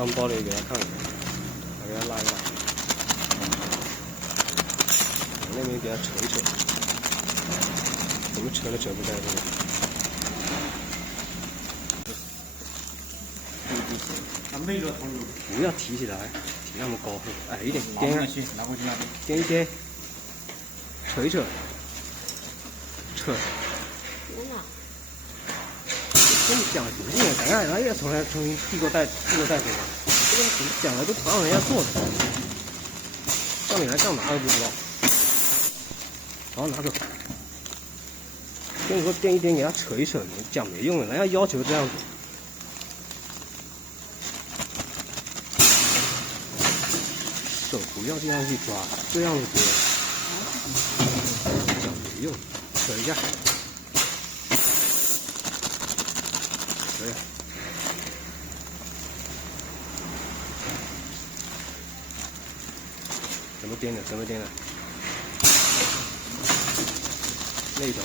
汤包里给他看看，给他拉一拉，往那边给他扯一扯，怎么扯都扯不开这个。没热汤油，不要提起来，提那么高，矮一点，颠上去，拿过去那边，颠一颠，扯一扯，扯。跟你讲不信，等下人家重新递过带给我，这个怎么讲的都不让人家做的，叫你来干嘛都不知道。好，拿走。跟你说颠一颠，给他扯一扯，你讲没用的，人家要求这样子。手不要这样去抓，这样子别讲没用，扯一下。可以，怎么颠的？那一头。